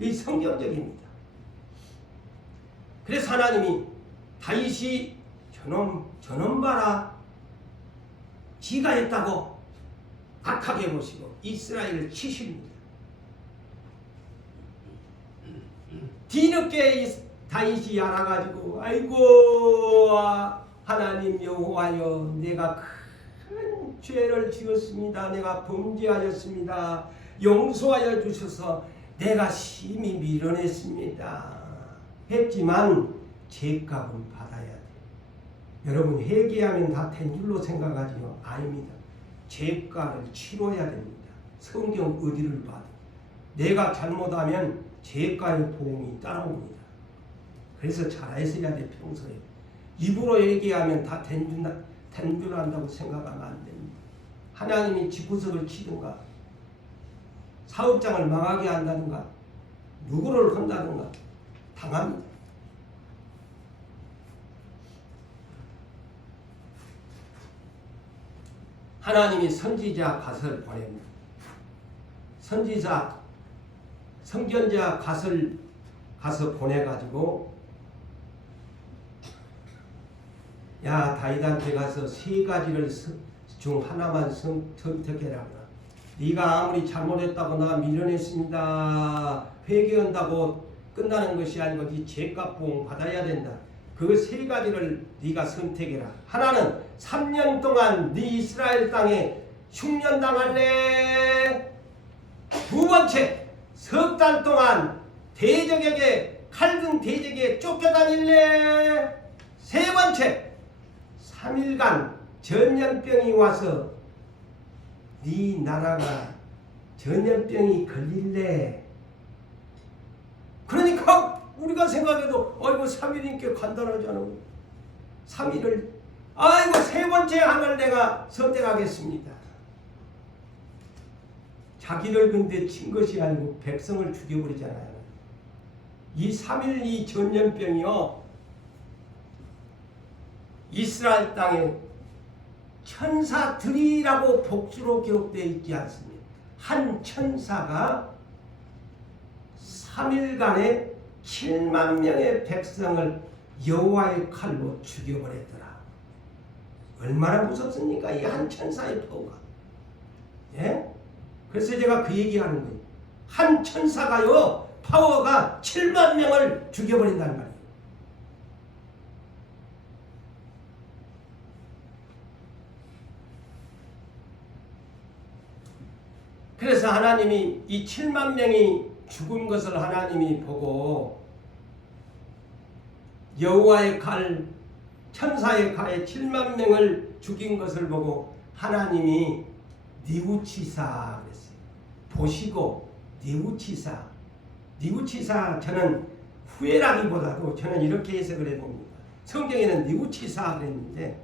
이 성경적입니다. 그래서 하나님이 다윗이 저놈 봐라. 지가 했다고 악하게 보시고 이스라엘을 치십니다. 뒤늦게 다윗이 알아가지고 아이고 하나님 여호와여 내가 큰 죄를 지었습니다. 내가 범죄하였습니다. 용서하여 주셔서 내가 심히 밀어냈습니다. 했지만 죄값은 받아야 돼. 여러분 회개하면 다 된 줄로 생각하지요? 아닙니다. 죄값을 치러야 됩니다. 성경 어디를 봐도 내가 잘못하면 죄가의 보응이 따라옵니다. 그래서 잘하셔야 돼. 평소에 입으로 얘기하면 다 된 줄 안다고 생각하면 안 됩니다. 하나님이 집구석을 치든가 사업장을 망하게 한다든가 누구를 한다든가 당합니다. 하나님이 선지자 갓을 보냅니다. 선견자 갓을 가서 보내가지고 야 다윗한테 가서 세 가지를 중 하나만 선택해라. 네가 아무리 잘못했다고 나 밀어냈습니다. 회개한다고 끝나는 것이 아니고 네 죄값 보응 받아야 된다. 그 세 가지를 네가 선택해라. 하나는 3년 동안 네 이스라엘 땅에 흉년당할래. 두 번째, 석 달 동안 대적에게 칼든 대적에 쫓겨다닐래. 세 번째, 3일간 전염병이 와서 네 나라가 전염병이 걸릴래. 그러니까 우리가 생각해도 아이고 3일이니까 간단하잖아. 3일을 아이고 세 번째 하늘 내가 선택하겠습니다. 자기를 근데 친 것이 아니고 백성을 죽여버리잖아요. 이 3일 이 전염병이요 이스라엘 땅에 천사들이라고 복수로 기록되어 있지 않습니다. 한 천사가 3일간에 7만 명의 백성을 여호와의 칼로 죽여버렸더라. 얼마나 무섭습니까? 이 한 천사의 파워가. 예? 그래서 제가 그 얘기하는 거예요. 한 천사가요 파워가 7만 명을 죽여버린다는 말이에요. 그래서 하나님이 이 7만 명이 죽은 것을 하나님이 보고 여호와의 칼, 천사의 칼에 7만 명을 죽인 것을 보고 하나님이 뉘우치사 그랬어요. 보시고 뉘우치사. 뉘우치사 저는 후회라기보다도 저는 이렇게 해석을 해봅니다. 성경에는 뉘우치사 그랬는데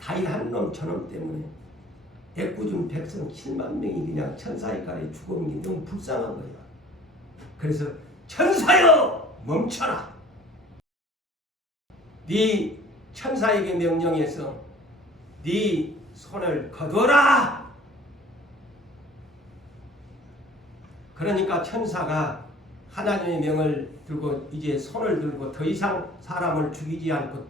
다윗 한 놈 저놈 때문에 애꿎은 백성 7만 명이 그냥 천사의 칼에 죽은 게 너무 불쌍한 거야. 그래서 천사여 멈춰라. 네 천사에게 명령해서 네 손을 거둬라. 그러니까 천사가 하나님의 명을 들고 이제 손을 들고 더 이상 사람을 죽이지 않고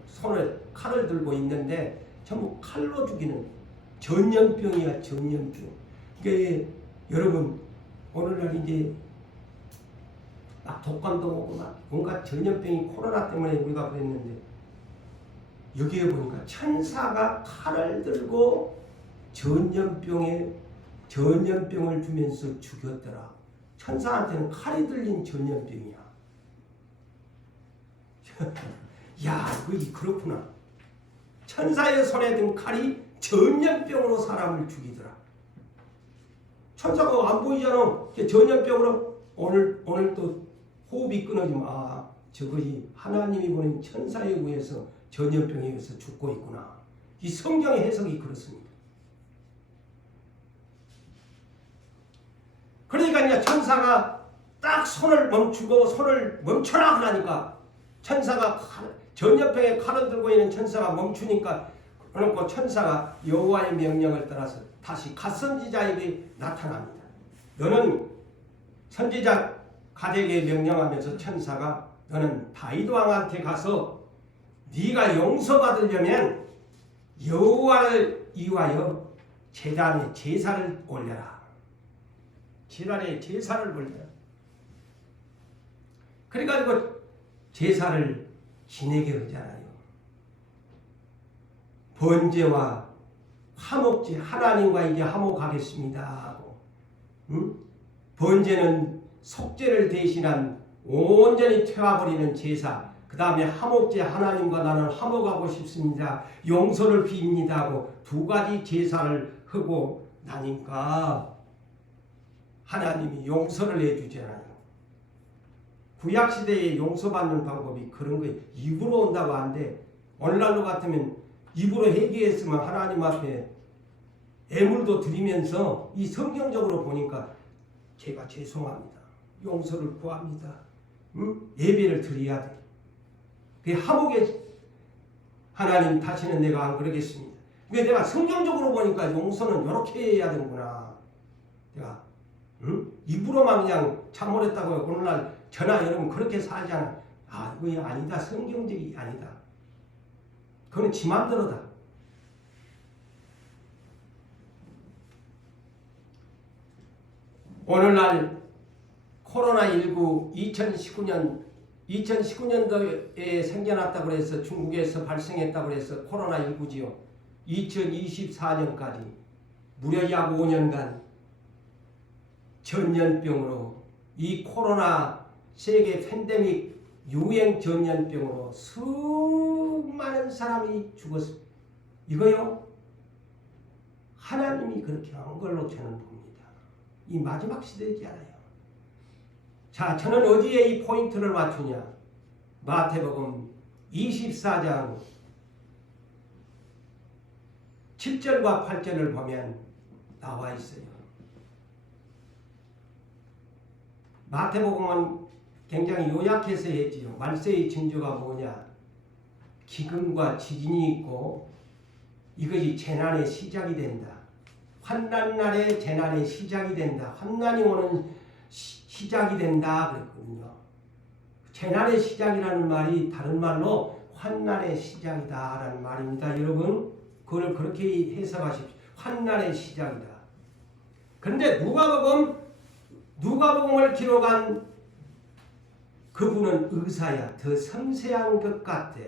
칼을 들고 있는데 전부 칼로 죽이는 전염병이야. 전염병. 그러니까 여러분 오늘날 이제 막 독감도 오고 막 온갖 전염병이 코로나 때문에 우리가 그랬는데 여기에 보니까 천사가 칼을 들고 전염병을 주면서 죽였더라. 천사한테는 칼이 들린 전염병이야. 야, 그렇구나. 천사의 손에 든 칼이 전염병으로 사람을 죽이더라. 천사가 안 보이잖아. 전염병으로 오늘 또 호흡이 끊어지면 저것이 하나님이 보낸 천사에 의해서 전염병에 의해서 죽고 있구나. 이 성경의 해석이 그렇습니다. 그러니까 이제 천사가 딱 손을 멈추고 손을 멈춰라 그러니까 천사가 전염병에 칼을 들고 있는 천사가 멈추니까 그러고 천사가 여호와의 명령을 따라서 다시 갓선지자에게 나타납니다. 너는 선지자 갓에게 명령하면서 천사가 너는 다윗 왕한테 가서 네가 용서받으려면 여호와를 위하여 제단에 제사를 올려라. 제단에 제사를 올려라. 그래가지고 제사를 지내게 하잖아요. 번제와 화목제 하나님과 이제 화목하겠습니다 하고, 번제는 속죄를 대신한 온전히 태워버리는 제사. 그 다음에 화목제 하나님과 나는 화목하고 싶습니다. 용서를 빕니다 하고 두 가지 제사를 하고 나니까 하나님이 용서를 해주잖아요. 구약시대에 용서받는 방법이 그런 거예요. 입으로 온다고 안 돼. 오늘날로 같으면 입으로 회개했으면 하나님 앞에 애물도 드리면서 이 성경적으로 보니까 제가 죄송합니다. 용서를 구합니다. 예배를 드려야 돼. 그 하복에 하나님 다시는 내가 안 그러겠습니다. 그러니까 내가 성경적으로 보니까 용서는 이렇게 해야 되는구나. 내가 입으로만 그냥 참모했다고 오늘날 저나 여러분 그렇게 살잖아. 아 이거 아니다. 성경적이 아니다. 그건 지 맘대로다. 오늘날 코로나19 2019년도에 생겨났다고 해서 중국에서 발생했다고 해서 코로나19지요. 2024년까지 무려 약 5년간 전염병으로 이 코로나 세계 팬데믹 유행 전염병으로 수많은 사람이 죽었습니다. 이거요 하나님이 그렇게 한 걸로 저는 봅니다. 이 마지막 시대이지 않아요. 자, 저는 어디에 이 포인트를 맞추냐? 마태복음 24장 7절과 8절을 보면 나와 있어요. 마태복음은 굉장히 요약해서 했지요. 말세의 징조가 뭐냐? 기근과 지진이 있고 이것이 재난의 시작이 된다. 환난 날에 재난의 시작이 된다. 환난이 오는 시작이 된다 그랬거든요. 재난의 시작이라는 말이 다른 말로 환난의 시작이다라는 말입니다. 여러분 그걸 그렇게 해석하십시오. 환난의 시작이다. 그런데 누가복음을 기록한 그분은 의사야. 더 섬세한 것 같아.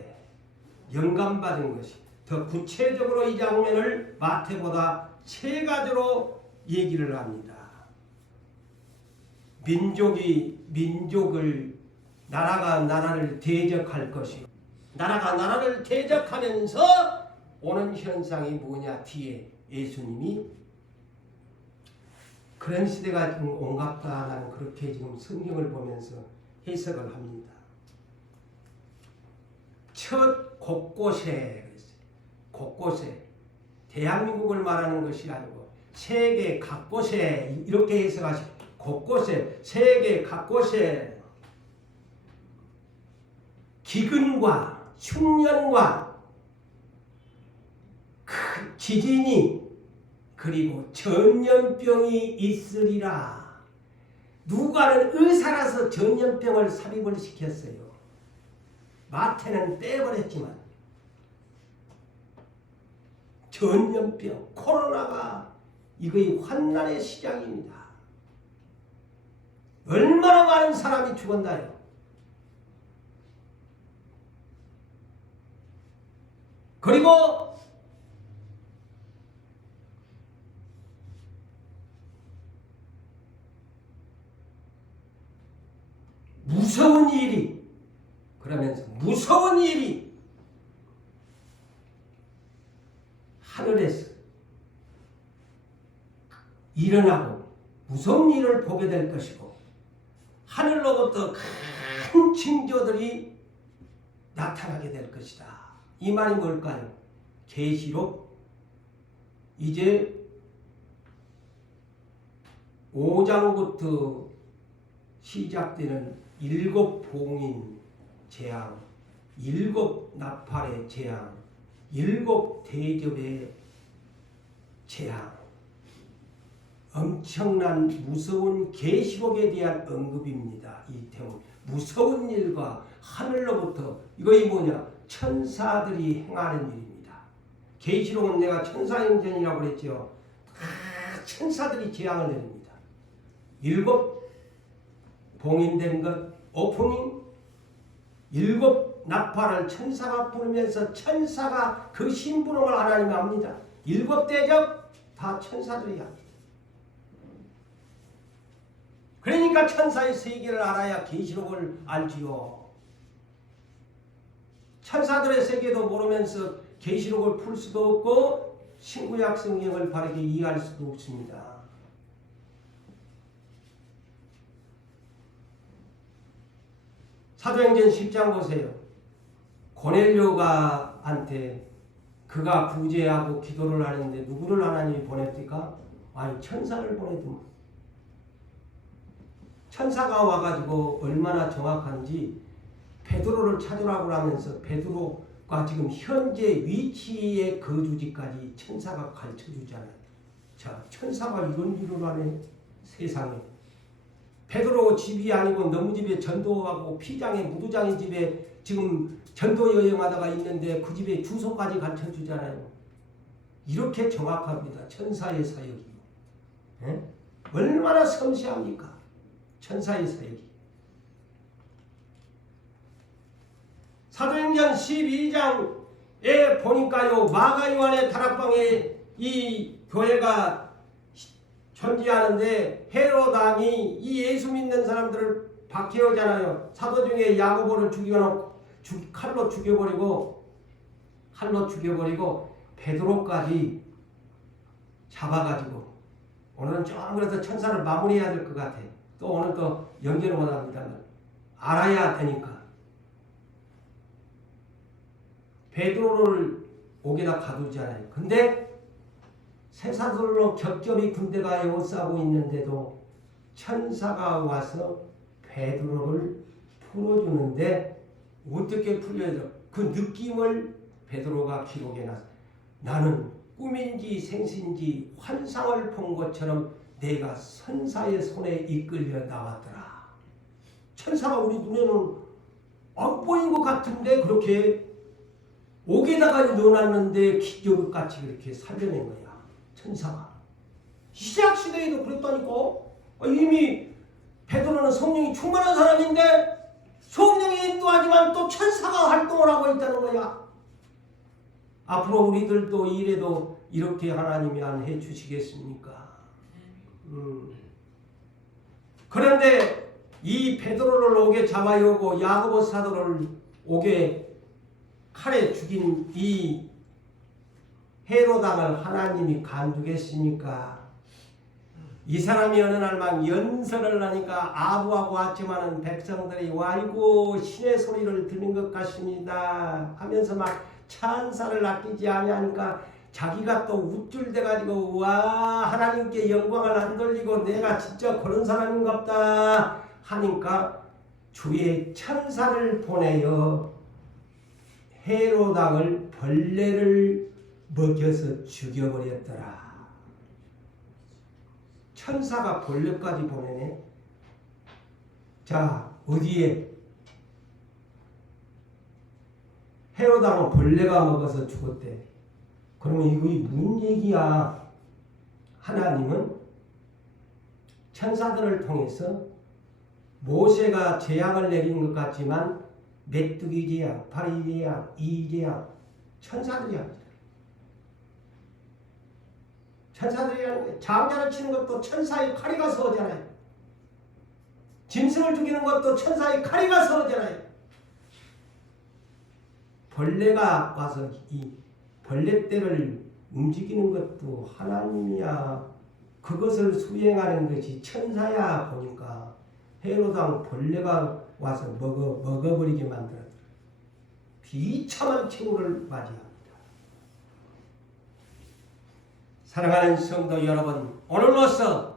영감받은 것이. 더 구체적으로 이 장면을 마태보다 세 가지로 얘기를 합니다. 민족을 나라가 나라를 대적할 것이요. 나라가 나라를 대적하면서 오는 현상이 뭐냐 뒤에 예수님이 그런 시대가 지금 온갑다. 나는 그렇게 지금 성경을 보면서 해석을 합니다. 첫 곳곳에 대한민국을 말하는 것이 아니고 세계 각곳에 이렇게 해석하시고 곳곳에 세계 각곳에 기근과 흉년과 큰 지진이 그리고 전염병이 있으리라. 누가는 의사라서 전염병을 삽입을 시켰어요. 마태는 빼버렸지만 전염병, 코로나가 이거의 환난의 시작입니다. 얼마나 많은 사람이 죽었나요? 그리고 무서운 일이 그러면서 무서운 일이 하늘에서 일어나고 무서운 일을 보게 될 것이고 하늘로부터 큰 징조들이 나타나게 될 것이다. 이 말이 뭘까요? 계시록 이제 5장부터 시작되는 7 봉인 재앙, 7 나팔의 재앙, 7 대접의 재앙, 엄청난 무서운 계시록에 대한 언급입니다. 이 대목 무서운 일과 하늘로부터 이거이 뭐냐? 천사들이 행하는 일입니다. 계시록은 내가 천사행전이라고 그랬죠. 천사들이 재앙을 내립니다. 7 봉인된 것, 오프닝 7 나팔을 천사가 부르면서 천사가 그 심부름을 하나님이 합니다. 7 대접 다 천사들이 합니다. 그러니까 천사의 세계를 알아야 계시록을 알지요. 천사들의 세계도 모르면서 계시록을 풀 수도 없고 신구약 성경을 바르게 이해할 수도 없습니다. 사도행전 10장 보세요. 고넬료가한테 그가 구제하고 기도를 하는데 누구를 하나님이 보냅니까? 아니 천사를 보내더만. 천사가 와가지고 얼마나 정확한지 베드로를 찾으라고 하면서 베드로가 지금 현재 위치의 거주지까지 천사가 가르쳐주잖아요. 자, 천사가 이런 일을 하네 세상에. 베드로 집이 아니고 너무 집에 전도하고 피장의 무도장의 집에 지금 전도 여행하다가 있는데 그 집에 주소까지 가르쳐주잖아요. 이렇게 정확합니다. 천사의 사역이. 에? 얼마나 섬세합니까? 천사의 사역이. 사도행전 12장에 보니까요. 마가요한의 다락방에 이 교회가 존재하는데 헤롯 왕이 이 예수 믿는 사람들을 박해오잖아요. 사도 중에 야고보를 칼로 죽여버리고 베드로까지 잡아가지고 오늘은 좀 그래서 천사를 마무리해야 될 것 같아. 또 오늘 또 연결을 못합니다만 알아야 되니까 베드로를 옥에다 가두잖아요. 근데 쇠사슬로 겹겹이 군대가 에워싸고 있는데도 천사가 와서 베드로를 풀어주는데 어떻게 풀려요? 그 느낌을 베드로가 기록해 놨어. 나는 꿈인지 생신지 환상을 본 것처럼 내가 천사의 손에 이끌려 나왔더라. 천사가 우리 눈에는 안 보인 것 같은데 그렇게 옥에다가 넣어놨는데 기적같이 그렇게 살려낸 거야. 천사가. 시작시대에도 그랬다니까. 이미 베드로는 성령이 충만한 사람인데 성령이 인도하지만 또 천사가 활동을 하고 있다는 거야. 앞으로 우리들도 이래도 이렇게 하나님이 안 해주시겠습니까? 그런데 이 베드로를 옥에 잡아오고 야고보 사도를 옥에 칼에 죽인 이 헤롯왕을 하나님이 간두겠습니까? 이 사람이 어느 날 막 연설을 하니까 아부하고 아침하는 백성들이 와이고 신의 소리를 듣는 것 같습니다 하면서 막 찬사를 아끼지 아니하니까 자기가 또 우쭐대가지고 와 하나님께 영광을 안 돌리고 내가 진짜 그런 사람인갑다 하니까 주의 천사를 보내어 헤롯왕을 벌레를 먹여서 죽여버렸더라. 천사가 벌레까지 보내네. 자, 어디에? 헤롯왕은 벌레가 먹어서 죽었대. 그러면 이거 무슨 얘기야? 하나님은 천사들을 통해서 모세가 재앙을 내린 것 같지만 메뚜기 재앙, 파리 재앙, 이 재앙 천사들이 합니다. 천사들이 하는 거예요. 장자를 치는 것도 천사의 칼이 가서 오잖아요. 짐승을 죽이는 것도 천사의 칼이 가서 오잖아요. 벌레가 와서 이 벌레떼를 움직이는 것도 하나님이야. 그것을 수행하는 것이 천사야. 보니까 헤롯왕 벌레가 와서 먹어버리게 만들었다. 비참한 칭호를 맞이합니다. 사랑하는 성도 여러분, 오늘로써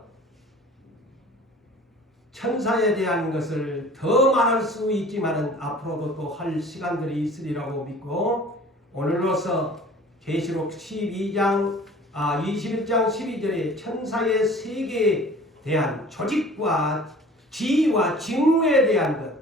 천사에 대한 것을 더 말할 수 있지만 앞으로도 또 할 시간들이 있으리라고 믿고 오늘로써 계시록 21장 12절에 천사의 세계에 대한 조직과 지위와 직무에 대한 것,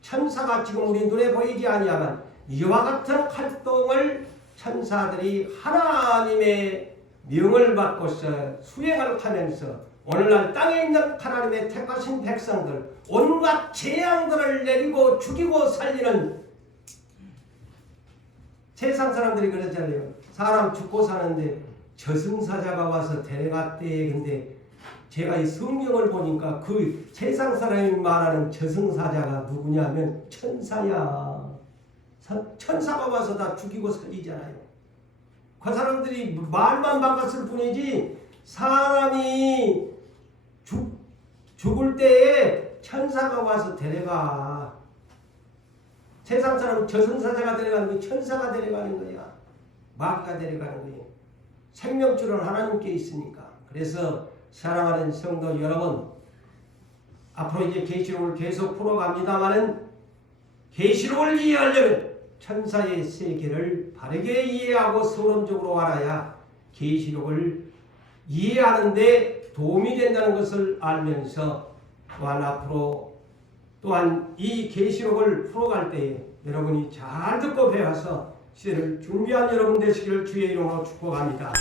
천사가 지금 우리 눈에 보이지 아니하면 이와 같은 활동을 천사들이 하나님의 명을 받고서 수행을 하면서 오늘날 땅에 있는 하나님의 택하신 백성들 온갖 재앙들을 내리고 죽이고 살리는 세상 사람들이 그러잖아요. 사람 죽고 사는데 저승사자가 와서 데려갔대. 근데 제가 이 성경을 보니까 그 세상 사람이 말하는 저승사자가 누구냐면 천사야. 천사가 와서 다 죽이고 살리잖아요. 그 사람들이 말만 바꿨을 뿐이지 사람이 죽을 때에 천사가 와서 데려가. 세상 사람은 저승사자가 데려가는 게 천사가 데려가는 거야. 마귀가 데려가는 거예요. 생명줄은 하나님께 있으니까. 그래서 사랑하는 성도 여러분, 앞으로 이제 계시록을 계속 풀어갑니다마는 계시록을 이해하려면 천사의 세계를 바르게 이해하고 서론적으로 알아야 계시록을 이해하는데 도움이 된다는 것을 알면서 또한 앞으로 또한 이 계시록을 풀어갈 때에 여러분이 잘 듣고 배워서 시대를 준비한 여러분 되시기를 주의 이름으로 축복합니다.